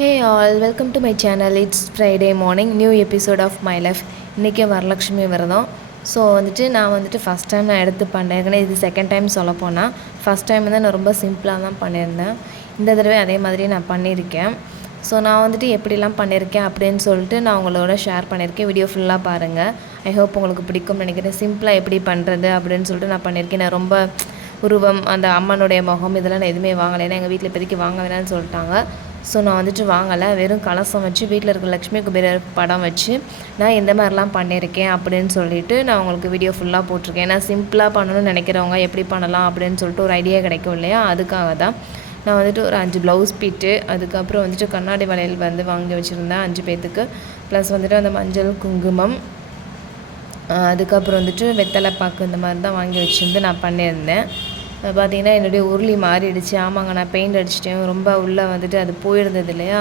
Hey all welcome to my channel it's Friday morning new episode of my life இன்றைக்கே வரலட்சுமி விரதம். So வந்துட்டு நான் வந்துட்டு ஃபஸ்ட் டைம் நான் எடுத்து பண்ணேன். இது செகண்ட் டைம் சொல்ல போனால் ஃபஸ்ட் டைம் வந்து நான் ரொம்ப சிம்பிளாக தான் பண்ணியிருந்தேன். இந்த தடவை அதே மாதிரி நான் பண்ணியிருக்கேன். ஸோ நான் வந்துட்டு எப்படிலாம் பண்ணியிருக்கேன் அப்படின்னு சொல்லிட்டு நான் உங்களோட ஷேர் பண்ணியிருக்கேன். வீடியோ ஃபுல்லாக பாருங்கள் ஐ ஹோப் உங்களுக்கு பிடிக்கும்னு நினைக்கிறேன். சிம்பிளாக எப்படி பண்ணுறது அப்படின்னு சொல்லிட்டு நான் பண்ணியிருக்கேன். நான் ரொம்ப உருவம் அந்த அம்மனுடைய முகம் இதெல்லாம் நான் எதுவுமே வாங்கலை. ஏன்னா எங்கள் வீட்டில் இப்போதைக்கு வாங்க வேணாம்னு சொல்லிட்டாங்க. ஸோ நான் வந்துட்டு வாங்கலை. வெறும் கலசம் வச்சு வீட்டில் இருக்கிற லக்ஷ்மி குபேரர் படம் வச்சு நான் இந்த மாதிரிலாம் பண்ணியிருக்கேன் அப்படின்னு சொல்லிட்டு நான் உங்களுக்கு வீடியோ ஃபுல்லாக போட்டிருக்கேன். ஏன்னா சிம்பிளாக பண்ணணும்னு நினைக்கிறவங்க எப்படி பண்ணலாம் அப்படின்னு சொல்லிட்டு ஒரு ஐடியா கிடைக்கும் இல்லையா? அதுக்காக தான். நான் வந்துட்டு ஒரு அஞ்சு ப்ளவுஸ் பீட்டு அதுக்கப்புறம் வந்துட்டு கண்ணாடி வளையல் வந்து வாங்கி வச்சுருந்தேன் அஞ்சு பேர்த்துக்கு ப்ளஸ் வந்துட்டு அந்த மஞ்சள் குங்குமம் அதுக்கப்புறம் வந்துட்டு வெத்தலை பாக்கு இந்த மாதிரி தான் வாங்கி வச்சுருந்து நான் பண்ணியிருந்தேன். பார்த்தீங்கன்னா என்னுடைய உருளி மாறிடுச்சு. ஆமாங்க நான் பெயிண்ட் அடிச்சிட்டேன். ரொம்ப உள்ளே வந்துட்டு அது போயிருந்தது இல்லையா?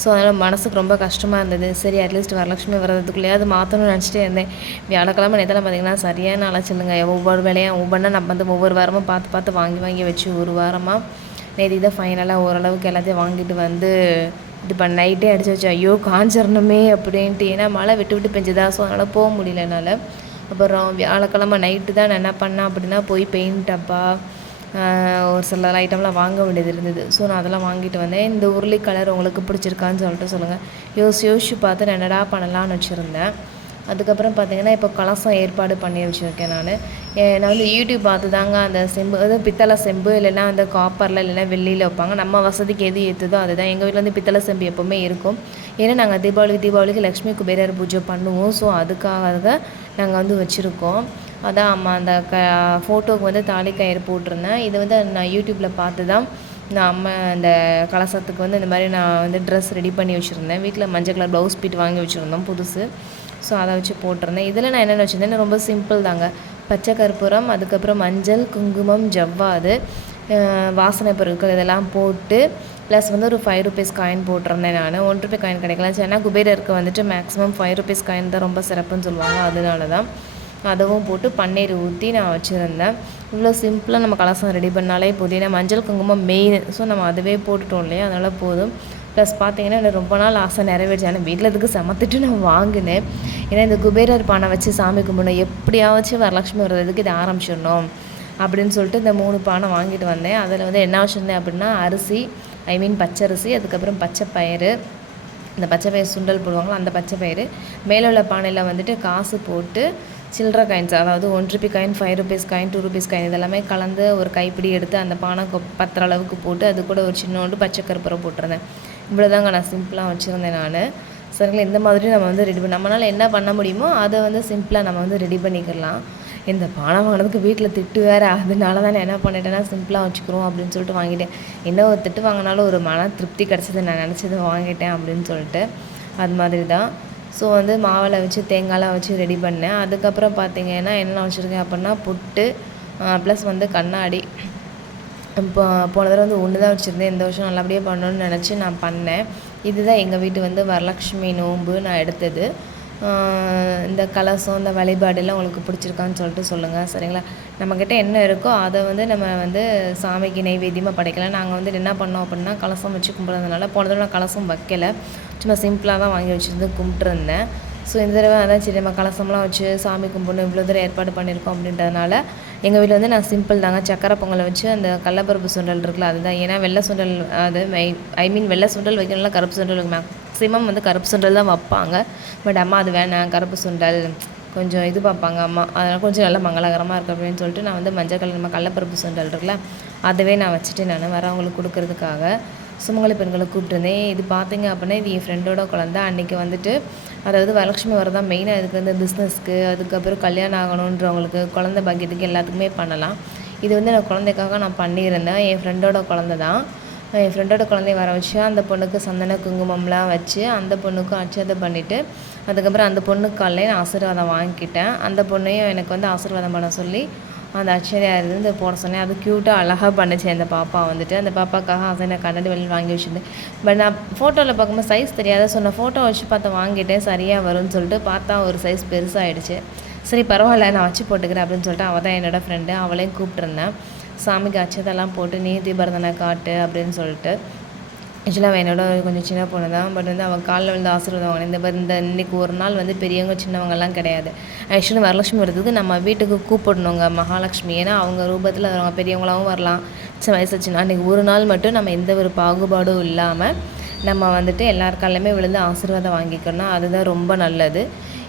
ஸோ அதனால் மனசுக்கு ரொம்ப கஷ்டமாக இருந்தது. சரி அட்லீஸ்ட் வரலட்சுமி வரதுக்குள்ளேயாவது மாற்றணும்னு நினச்சிட்டே இருந்தேன். வியாழக்கிழமை நேரத்தில் பார்த்திங்கன்னா சரியான அலைச்சலுங்க ஒவ்வொரு வேலையும் ஒவ்வொன்றா நம்ம வந்து ஒவ்வொரு வாரமும் பார்த்து பார்த்து வாங்கி வாங்கி வச்சு ஒரு வாரமாக நேற்று தான் ஃபைனலாக ஓரளவுக்கு எல்லாத்தையும் வாங்கிட்டு வந்து இது பண்ண நைட்டே அடிச்சு வச்சு ஐயோ காஞ்சிடணுமே அப்படின்ட்டு. ஏன்னா மழை விட்டு விட்டு பெஞ்சுதா? ஸோ அதனால் போக முடியல என்னால். அப்புறம் வியாழக்கிழமை நைட்டு தான் நான் என்ன பண்ணேன் அப்படின்னா போய் பெயிண்ட் டப்பா ஒரு சில ஐட்டம்லாம் வாங்க வேண்டியது இருந்தது. ஸோ நான் அதெல்லாம் வாங்கிட்டு வந்தேன். இந்த உருளி கலர் உங்களுக்கு பிடிச்சிருக்கான்னு சொல்லிட்டு சொல்லுங்கள் யோசி யோசிச்சு பார்த்து நான் என்னடா பண்ணலான்னு வச்சுருந்தேன். அதுக்கப்புறம் பார்த்திங்கன்னா இப்போ கலசம் ஏற்பாடு பண்ணி வச்சுருக்கேன் நான். நான் வந்து யூடியூப் பார்த்து தாங்க அந்த செம்பு அதாவது பித்தளை செம்பு இல்லைன்னா அந்த காப்பரில் இல்லைன்னா வெள்ளியில் வைப்பாங்க. நம்ம வசதிக்கு எது ஏற்றுதோ அதுதான். எங்கள் வீட்டில் வந்து பித்தளை செம்பு எப்போவுமே இருக்கும். ஏன்னா நாங்கள் தீபாவளிக்கு தீபாவளிக்கு லக்ஷ்மி குபேரர் பூஜை பண்ணுவோம். ஸோ அதுக்காக நாங்கள் வந்து வச்சுருக்கோம். அதான் அம்மா அந்த க ஃபோட்டோவுக்கு வந்து தாலி கயிறு போட்டிருந்தேன். இது வந்து நான் யூடியூப்பில் பார்த்து தான் நான் அம்மா அந்த கலசத்துக்கு வந்து இந்த மாதிரி நான் வந்து ட்ரெஸ் ரெடி பண்ணி வச்சுருந்தேன். வீட்டில் மஞ்சள் கலர் ப்ளவுஸ் பீட் வாங்கி வச்சுருந்தோம் புதுசு. ஸோ அதை வச்சு போட்டிருந்தேன். இதில் நான் என்னென்ன வச்சுருந்தேன் ரொம்ப சிம்பிள் தாங்க. பச்சை கற்பூரம் அதுக்கப்புறம் மஞ்சள் குங்குமம் ஜவ்வாது வாசனை பொருட்கள் இதெல்லாம் போட்டு ப்ளஸ் வந்து ஒரு ஃபைவ் ருபீஸ் காயின் போட்டிருந்தேன் நான். ஒன் ருபி காயின் கிடைக்கலாம் ஏன்னா குபேரருக்கு வந்துட்டு மேக்ஸிமம் ஃபைவ் ருபீஸ் காயின் தான் ரொம்ப சிறப்புன்னு சொல்லுவாங்க. அதனால தான் அதுவும் போட்டு பன்னீர் ஊற்றி நான் வச்சுருந்தேன். இவ்வளோ சிம்பிளாக நம்ம கலசம் ரெடி பண்ணாலே போதும். ஏன்னா மஞ்சள் குங்குமம் மெயின் ஸோ நம்ம அதுவே போட்டுட்டோம் இல்லையா? அதனால் போதும். ப்ளஸ் பார்த்தீங்கன்னா எனக்கு ரொம்ப நாள் ஆசை நிறைவேறிச்சு. ஆனால் வீட்டில் இதுக்கு சமத்துட்டு நான் வாங்கினேன். ஏன்னா இந்த குபேரர் பானை வச்சு சாமி கும்பிடணும். எப்படியாச்சும் வரலட்சுமி வர்றதுக்கு இதை ஆரம்பிச்சிடணும் அப்படின்னு சொல்லிட்டு இந்த மூணு பானை வாங்கிட்டு வந்தேன். அதில் வந்து என்ன வச்சுருந்தேன் அப்படின்னா அரிசி ஐ மீன் பச்சரிசி அதுக்கப்புறம் பச்சை பயிறு இந்த பச்சை பயிறு சுண்டல் போடுவாங்களோ அந்த பச்சை பயிறு மேலே உள்ள பானையில் வந்துட்டு காசு போட்டு சில்லற காயின்ஸ் அதாவது one rupee coin five rupees coin two rupees coin இதெல்லாமே கலந்து ஒரு கைப்பிடி எடுத்து அந்த பானை பத்திர அளவுக்கு போட்டு அது கூட ஒரு சின்னோண்டு பச்சை கருப்புரம் போட்டிருந்தேன். இவ்வளோதாங்க நான் சிம்பிளாக வச்சுருந்தேன் நான். சரிங்களா இந்த மாதிரி நம்ம வந்து ரெடி பண்ண நம்மளால் என்ன பண்ண முடியுமோ அதை வந்து சிம்பிளாக நம்ம வந்து ரெடி பண்ணிக்கலாம் இந்த பானை வாங்கினதுக்கு வீட்டில் திட்டு வேறு அதனால தான் நான் என்ன பண்ணிட்டேன்னா சிம்பிளாக வச்சுக்கிறோம் அப்படின்னு சொல்லிட்டு வாங்கிட்டேன். என்ன ஒரு திட்டு வாங்கினாலும் ஒரு மன திருப்தி கிடச்சது நான் நினச்சது வாங்கிட்டேன் அப்படின்னு சொல்லிட்டு. அது மாதிரி தான் ஸோ வந்து மாவில் வச்சு தேங்காயெலாம் வச்சு ரெடி பண்ணேன். அதுக்கப்புறம் பார்த்தீங்கன்னா என்னென்ன வச்சுருக்கேன் அப்படின்னா புட்டு ப்ளஸ் வந்து கண்ணாடி. இப்போ போன தடவை வந்து ஒன்று தான் வச்சுருந்தேன். இந்த வருஷம் நல்லபடியாக பண்ணணும்னு நினச்சி நான் பண்ணேன். இதுதான் எங்கள் வீட்டு வந்து வரலக்ஷ்மி நோன்பு நான் எடுத்தது. இந்த கலசம் இந்த வழிபாடெல்லாம் உங்களுக்கு பிடிச்சிருக்கான்னு சொல்லிட்டு சொல்லுங்கள் சரிங்களா? நம்மக்கிட்ட என்ன இருக்கோ அதை வந்து நம்ம வந்து சாமிக்கு நைவேத்தியமாக படைக்கலாம். நாங்கள் வந்து என்ன பண்ணோம் அப்படின்னா கலசம் வச்சு கும்பிட்றதுனால போன தடவை நான் கலசம் வைக்கலை. சும்மா சிம்பிளாக தான் வாங்கி வச்சுருந்து கும்பிட்டுருந்தேன். ஸோ இந்த தடவை அதான் சரி நம்ம கலசம்லாம் வச்சு சாமி கும்பிடணும் இவ்வளோ தூரம் ஏற்பாடு பண்ணியிருக்கோம் அப்படின்றதுனால எங்கள் வீட்டில் வந்து நான் சிம்பிள் தாங்க. சக்கரை பொங்கலை வச்சு அந்த கடலப்பருப்பு சுண்டல் இருக்குல்ல அதுதான். ஏன்னா வெள்ளை சுண்டல் அது ஐ மீன் வெள்ளை சுண்டல் வைக்கணும்ல கருப்பு சுண்டல் மேக்ஸிமம் வந்து கருப்பு சுண்டல் தான் வைப்பாங்க. பட் அம்மா அது வேணாம் கருப்பு சுண்டல் கொஞ்சம் இது பார்ப்பாங்க அம்மா. அதனால் கொஞ்சம் நல்லா மங்களகரமாக இருக்குது அப்படின்னு சொல்லிட்டு நான் வந்து மஞ்சள் கலர் நம்ம கடலப்பருப்பு சுண்டல் இருக்குல்ல அதுவே நான் வச்சுட்டு நான் வரவங்களுக்கு கொடுக்கறதுக்காக. சுமங்கலி பெண்களை கூப்பிட்டுருந்தேன். இது பார்த்தீங்க அப்படின்னா இது என் ஃப்ரெண்டோட குழந்த. அன்றைக்கி வந்துட்டு அதாவது வரலட்சுமி வரதான் மெயினாக இதுக்கு வந்து பிஸ்னஸ்க்கு அதுக்கப்புறம் கல்யாணம் ஆகணுன்றவங்களுக்கு குழந்த பாக்கியத்துக்கு எல்லாத்துக்குமே பண்ணலாம். இது வந்து நான் குழந்தைக்காக நான் பண்ணியிருந்தேன். என் ஃப்ரெண்டோட குழந்த தான். என் ஃப்ரெண்டோட குழந்தைய வர வச்சு அந்த பொண்ணுக்கு சந்தன குங்குமம்லாம் வச்சு அந்த பொண்ணுக்கும் அச்சதை பண்ணிவிட்டு அதுக்கப்புறம் அந்த பொண்ணுக்கு காலையில் நான் ஆசீர்வாதம் வாங்கிக்கிட்டேன். அந்த பொண்ணையும் எனக்கு வந்து ஆசீர்வாதம் பண்ண சொல்லி அந்த அச்சரியாக இருந்து போட சொன்னேன். அது க்யூட்டாக அழகாக பண்ணுச்சு அந்த பாப்பா வந்துட்டு. அந்த பாப்பாக்காக அதை நான் கண்ணாடி வெளியில் வாங்கி வச்சுருந்தேன் பட் நான் ஃபோட்டோவில் பார்க்கும்போது சைஸ் தெரியாத ஸோ நான் ஃபோட்டோ வச்சு பார்த்து வாங்கிட்டேன். சரியாக வரும்னு சொல்லிட்டு பார்த்தா ஒரு சைஸ் பெருசாகிடுச்சு சரி பரவாயில்ல நான் வச்சு போட்டுக்கிறேன் அப்படின்னு சொல்லிட்டு அவள் தான் என்னோடய ஃப்ரெண்டு அவளையும் கூப்பிட்டுருந்தேன். சாமிக்கு அச்சதெல்லாம் போட்டு நீ தீபரதனை காட்டு அப்படின்னு சொல்லிட்டு. ஆக்சுவலாக என்னோட கொஞ்சம் சின்ன பொண்ணு தான். பட் வந்து அவள் காலில் விழுந்து ஆசீர்வாதம். வாங்கினேன் இந்த இந்த இன்றைக்கி ஒரு நாள் வந்து பெரியவங்க சின்னவங்கலாம் கிடையாது. ஆக்சுவலி வரலட்சுமி வரதுக்கு நம்ம வீட்டுக்கு கூப்பிடணுங்க மகாலட்சுமி. ஏன்னா அவங்க ரூபத்தில் வரவங்க பெரியவங்களாகவும் வரலாம். சின்ன வயசு சின்ன அன்றைக்கி ஒரு நாள் மட்டும் நம்ம எந்த ஒரு பாகுபாடும் இல்லாமல் நம்ம வந்துட்டு எல்லாருக்காலையுமே விழுந்து ஆசீர்வாதம் வாங்கிக்கணும். அதுதான் ரொம்ப நல்லது.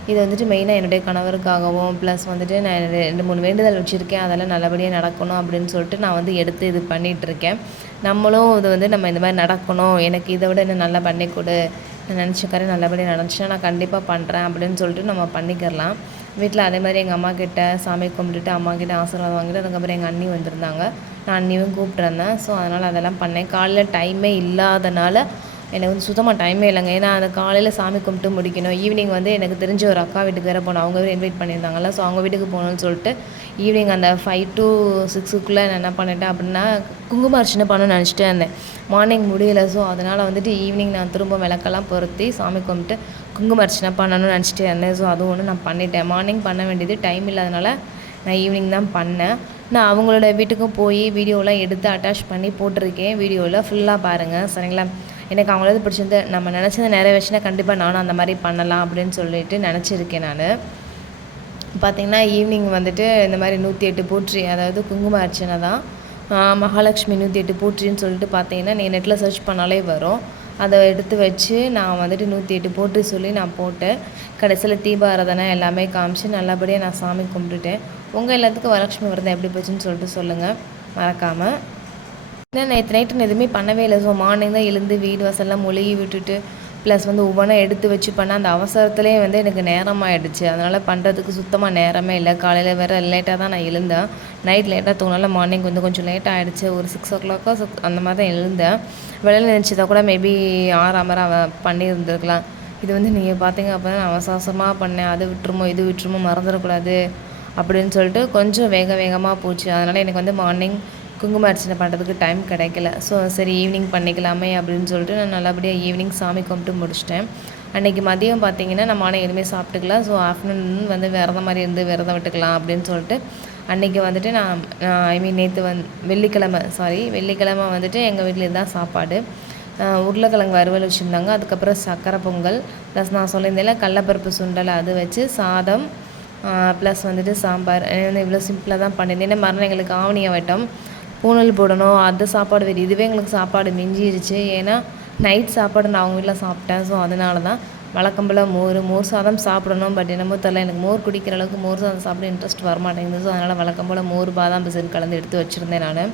இது வந்துட்டு மெயினாக என்னுடைய கணவருக்காகவும் ப்ளஸ் வந்துட்டு நான் ரெண்டு மூணு வேண்டுதல் வச்சுருக்கேன். அதெல்லாம் நல்லபடியாக நடக்கணும் அப்படின்னு சொல்லிட்டு நான் வந்து எடுத்து இது பண்ணிகிட்ருக்கேன் நம்மளும் இது வந்து நம்ம இந்த மாதிரி நடக்கணும். எனக்கு இதை விட என்ன நல்லா பண்ணி கொடு. நான் நினச்சிக்கிறேன் நல்லபடியாக நடந்துச்சுன்னா நான் கண்டிப்பாக பண்ணுறேன் அப்படின்னு சொல்லிட்டு நம்ம பண்ணிக்கிறலாம். வீட்டில் அதே மாதிரி எங்கள் அம்மா கிட்ட சாமி கும்பிட்டுட்டு அம்மா கிட்ட ஆசீர்வாதம் வாங்கிட்டு அதுக்கப்புறம் எங்கள் அண்ணி வந்திருந்தாங்க. நான் அண்ணியும் கூப்பிட்ருந்தேன் ஸோ அதனால் அதெல்லாம் பண்ணேன். காலையில் டைமே இல்லாதனால எனக்கு வந்து சுத்தமாக டைமே இல்லைங்க. ஏன்னா அந்த காலையில் சாமி கும்பிட்டு முடிக்கணும். ஈவினிங் வந்து எனக்கு தெரிஞ்ச ஒரு அக்கா வீட்டுக்கு வேறு போனோம். அவங்க இன்வைட் பண்ணியிருந்தாங்கல்ல. ஸோ அவங்க வீட்டுக்கு போகணும்னு சொல்லிட்டு ஈவினிங் அந்த ஃபைவ் டு சிக்ஸுக்குள்ளே நான் என்ன பண்ணிட்டேன் அப்படின்னா குங்கும அர்ச்சனை பண்ணணும்னு நினச்சிட்டே இருந்தேன். மார்னிங் முடியல. ஸோ அதனால் வந்துட்டு ஈவினிங் நான் திரும்ப விளக்கெல்லாம் பொருத்தி சாமி கும்பிட்டு குங்கும அர்ச்சனை பண்ணணும்னு நினச்சிட்டே இருந்தேன். ஸோ அதுவும் ஒன்று நான் பண்ணிட்டேன். மார்னிங் பண்ண வேண்டியது டைம் இல்லாதனால நான் ஈவினிங் தான் பண்ணேன். நான் அவங்களோட வீட்டுக்கும் போய் வீடியோலாம் எடுத்து அட்டாச் பண்ணி போட்டிருக்கேன். வீடியோவில் ஃபுல்லாக பாருங்கள் சரிங்களா? எனக்கு அவங்களது பிடிச்சிருந்து நம்ம நினச்சதை நிறைவேற்றினா கண்டிப்பாக நானும் அந்த மாதிரி பண்ணலாம் அப்படின்னு சொல்லிட்டு நினச்சிருக்கேன் நான். பார்த்திங்கன்னா ஈவினிங் வந்துட்டு இந்த மாதிரி நூற்றி எட்டு போற்றி அதாவது குங்கும அர்ச்சனை தான். மகாலட்சுமி நூற்றி எட்டு போற்றின்னு சொல்லிட்டு பார்த்தீங்கன்னா நீ நெட்டில் சர்ச் பண்ணாலே வரும். அதை எடுத்து வச்சு நான் வந்துட்டு நூற்றி எட்டு போட்டு சொல்லி நான் போட்டேன். கடைசியில் தீபாராதனை எல்லாமே காமிச்சு நல்லபடியாக நான் சாமி கும்பிட்டுட்டேன். உங்கள் எல்லாத்துக்கும் வரலட்சுமி விரதம் எப்படி போச்சுன்னு சொல்லிட்டு சொல்லுங்கள் மறக்காமல் ஏன்னா நேற்று நைட்டு நான் எதுவுமே பண்ணவே இல்லை. ஸோ மார்னிங் தான் எழுந்து வீடு வாசல்லாம் மொழிகி விட்டுட்டு ப்ளஸ் வந்து ஒவ்வொன்றா எடுத்து வச்சு பண்ண அந்த அவசரத்துலேயே வந்து எனக்கு நேரமாகிடுச்சு அதனால் பண்ணுறதுக்கு சுத்தமாக நேரமே இல்லை. காலையில் வேறு லேட்டாக தான் நான் எழுந்தேன். நைட் லேட்டாக தூங்கினால மார்னிங் வந்து கொஞ்சம் லேட் ஆகிடுச்சு ஒரு சிக்ஸ் ஓ கிளாக்கோ சிக்ஸ் அந்த மாதிரி தான் எழுந்தேன். வெளியில் நினச்சதை கூட மேபி ஆறாம அவன் பண்ணியிருந்துருக்கலாம். இது வந்து நீங்கள் பார்த்தீங்க அப்படின்னா நான் அவசாசமாக பண்ணேன். அது விட்டுருமோ இது விட்டுருமோ மறந்துடக்கூடாது அப்படின்னு சொல்லிட்டு கொஞ்சம் வேக வேகமாக போச்சு. அதனால் எனக்கு வந்து மார்னிங் குங்கும அர்ச்சனை பண்ணுறதுக்கு டைம் கிடைக்கல. ஸோ சரி ஈவினிங் பண்ணிக்கலாமே அப்படின்னு சொல்லிட்டு நான் நல்லபடியாக ஈவினிங் சாமி கும்பிட்டு முடிச்சிட்டேன். அன்றைக்கி மதியம் பார்த்தீங்கன்னா நம்ம ஆனால் எதுவுமே சாப்பிட்டுக்கலாம் ஸோ ஆஃப்டர்நூன் வந்து விரதம் மாதிரி இருந்து விரதம் விட்டுக்கலாம் அப்படின்னு சொல்லிட்டு அன்றைக்கி வந்துட்டு நான் ஐ மீன் நேற்று வந் வெள்ளிக்கிழமை சாரி வெள்ளிக்கிழமை வந்துட்டு எங்கள் வீட்டில் இதுதான் சாப்பாடு. உருளைக்கிழங்கு வறுவல் வச்சுருந்தாங்க. அதுக்கப்புறம் சக்கரை பொங்கல். ப்ளஸ் நான் சொல்லியிருந்தேன் கடலப்பருப்பு சுண்டல் அது வச்சு சாதம் ப்ளஸ் வந்துட்டு சாம்பார். இவ்வளோ சிம்பிளாக தான் பண்ணியிருந்தேன். மறுநாள் எங்களுக்கு ஆவணியை வட்டம் ஊனல் போடணும் அந்த சாப்பாடு வேறு. இதுவே எங்களுக்கு சாப்பாடு மிஞ்சிருச்சு. ஏன்னா நைட் சாப்பாடு நான் அவங்க வீட்டில் சாப்பிட்டேன். ஸோ அதனால தான் வழக்கம்பில் மோர் மோர் சாதம் சாப்பிடணும். பட் என்னமோ தெரில எனக்கு மோர் குடிக்கிற அளவுக்கு மோர் சாதம் சாப்பிட இன்ட்ரெஸ்ட் வர மாட்டேங்குது ஸோ அதனால் வழக்கம்போல் மோர் பாதாம் பிசின் கலந்து எடுத்து வச்சுருந்தேன் நான்.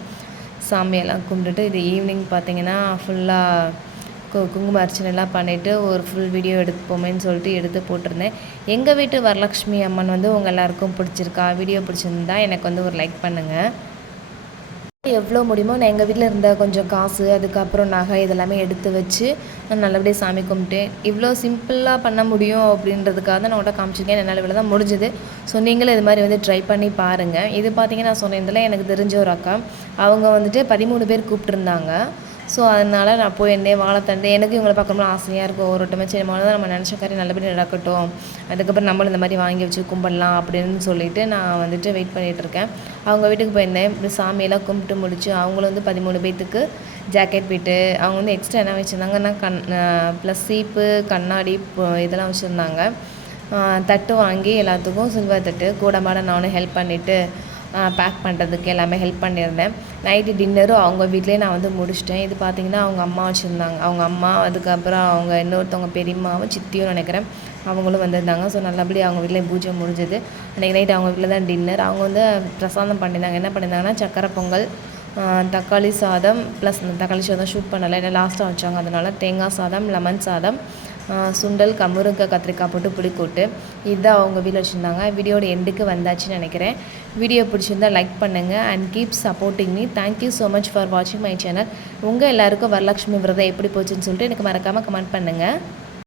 சாமியெல்லாம் கும்பிட்டுட்டு இது ஈவினிங் பார்த்தீங்கன்னா ஃபுல்லாக கு குங்கும அர்ச்சனைலாம் பண்ணிவிட்டு ஒரு ஃபுல் வீடியோ எடுப்போமேன்னு சொல்லிட்டு எடுத்து போட்டிருந்தேன். எங்கள் வீட்டு வரலக்ஷ்மி அம்மன் வந்து உங்கள் எல்லாருக்கும் பிடிச்சிருக்கா? வீடியோ பிடிச்சிருந்தா எனக்கு வந்து ஒரு லைக் பண்ணுங்கள் எவ்வளோ முடியுமோ நான் எங்கள் வீட்டில் இருந்த கொஞ்சம் காசு அதுக்கப்புறம் நகை இதெல்லாமே எடுத்து வச்சு நான் நல்லபடியாக சாமி கும்பிட்டேன். இவ்வளோ சிம்பிளாக பண்ண முடியும் அப்படின்றதுக்காக தான் நான் உங்கள்கிட்ட காமிச்சிருக்கேன். என்னால் இவ்வளோ தான் முடிஞ்சுது. ஸோ நீங்களும் இது மாதிரி வந்து ட்ரை பண்ணி பாருங்கள் இது பார்த்தீங்கன்னா நான் சொன்னதில் எனக்கு தெரிஞ்ச ஒரு அக்கா. அவங்க வந்துட்டு பதிமூணு பேர் கூப்பிட்டுருந்தாங்க. ஸோ அதனால் நான் போயிருந்தேன் வாழைத்தண்டு எனக்கு இவங்களை பார்க்கணும்னு ஆசையாக இருக்கும். ஒரு வட்டமே சரி தான் நம்ம நினச்ச காரியம் நல்லபடியாக நடக்கட்டும். அதுக்கப்புறம் நம்மளும் இந்த மாதிரி வாங்கி வச்சு கும்பிடலாம் அப்படின்னு சொல்லிட்டு நான் வந்துட்டு வெயிட் பண்ணிகிட்ருக்கேன் அவங்க வீட்டுக்கு போயிருந்தேன் இப்படி சாமியெல்லாம் கும்பிட்டு முடிச்சு அவங்களும் வந்து பதிமூணு பேத்துக்கு ஜாக்கெட் போயிட்டு அவங்க வந்து எக்ஸ்ட்ரா என்ன வச்சுருந்தாங்கன்னா கண் ப்ளஸ் சீப்பு கண்ணாடி இதெல்லாம் வச்சுருந்தாங்க. தட்டு வாங்கி எல்லாத்துக்கும் சில்வர் தட்டு கூட மாட நானும் ஹெல்ப் பண்ணிவிட்டு பேக் பண்ணுறதுக்கு எல்லாமே ஹெல்ப் பண்ணியிருந்தேன். நைட்டு டின்னரும் அவங்க வீட்லேயே நான் வந்து முடிச்சிட்டேன். இது பார்த்திங்கன்னா அவங்க அம்மா வச்சுருந்தாங்க. அவங்க அம்மா அதுக்கப்புறம் அவங்க இன்னொருத்தவங்க பெரியம்மாவும் சித்தியும் நினைக்கிறேன். அவங்களும் வந்திருந்தாங்க. ஸோ நல்லபடியாக அவங்க வீட்டில் பூஜை முடிஞ்சது. அன்றைக்கி நைட் அவங்க வீட்டில் தான் டின்னர் அவங்க வந்து பிரசாதம் பண்ணியிருந்தாங்க. என்ன பண்ணியிருந்தாங்கன்னா சக்கரை பொங்கல் தக்காளி சாதம் ப்ளஸ் தக்காளி சாதம் ஷூட் பண்ணலை. ஏன்னா லாஸ்ட்டாக வச்சாங்க. அதனால் தேங்காய் சாதம் லெமன் சாதம் சுண்டல் கமுருங்காய் கத்திரிக்காய் போட்டு புளிக்கூட்டு இதுதான் அவங்க வீட்டில் வச்சுருந்தாங்க. வீடியோட எண்டுக்கு வந்தாச்சுன்னு நினைக்கிறேன். வீடியோ பிடிச்சிருந்தால் லைக் பண்ணுங்கள் and keep supporting me thank you so much for வாட்சிங் மை சேனல் உங்கள் எல்லாருக்கும் வரலட்சுமி விரதம் எப்படி போச்சுன்னு சொல்லிட்டு எனக்கு மறக்காமல் கமெண்ட் பண்ணுங்கள்